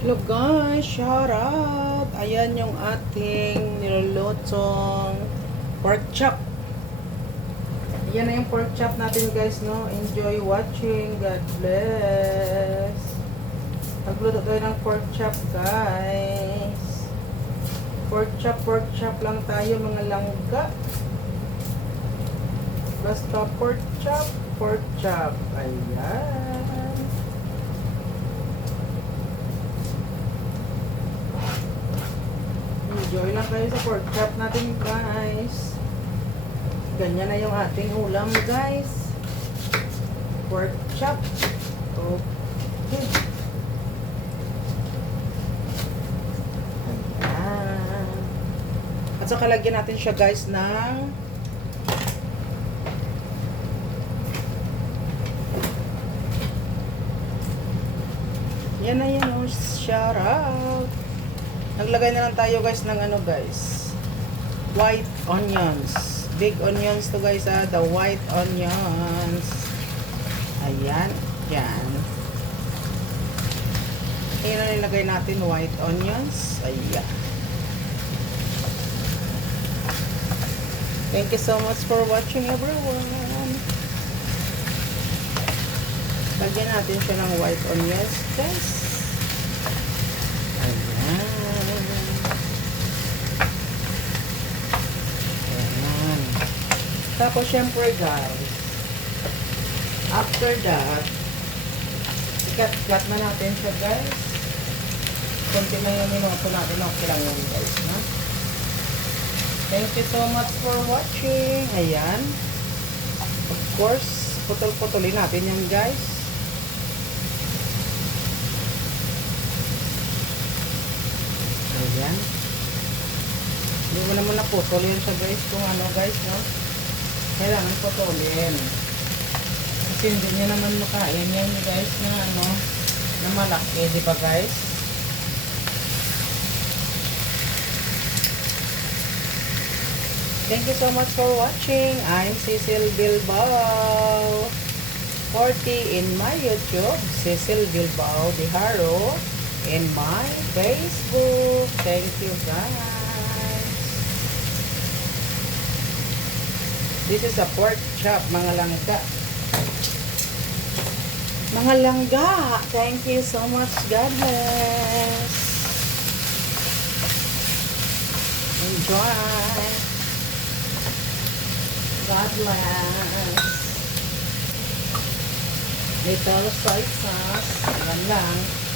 Hello guys, shout out! Ayan yung ating nilulutong pork chop. Ayan na yung pork chop natin guys, no? Enjoy watching. God bless. Magluto tayo ng pork chop guys. Pork chop lang tayo mga langga. Basta pork chop, pork chop. Ayan. Enjoy lang kayo sa pork chop natin guys. Ganyan na yung ating ulam guys. Pork chop. Okay. Ayan. At saka lagyan natin siya guys ng yan na yan. Shout out. Naglagay na lang tayo guys ng ano guys, white onions. Big onions to guys the white onions. Ayan, yan. Ayan na nilagay natin white onions. Ayan. Thank you so much for watching everyone. Lagyan natin siya ng white onions guys. Tapos, syempre guys, after that, ikat-kat na natin siya guys. Kunti na yung minuto natin. Okay lang yun guys, no? Thank you so much for watching. Ayan. Of course, putol-putulin natin yan guys. Ayan. Hindi mo naman naputulin siya guys kung ano guys, no? Kailangan putulin. Kasi hindi nyo naman makain yan guys na ano, na malaki, di ba guys? Thank you so much for watching. I'm Cecil Bilbao 40 in my YouTube, Cecil Bilbao Diharo in my Facebook. Thank you guys. This is a pork chop, mga langga. Mga langga, thank you so much. God bless. Enjoy. God bless. Little soy sauce. Yan lang.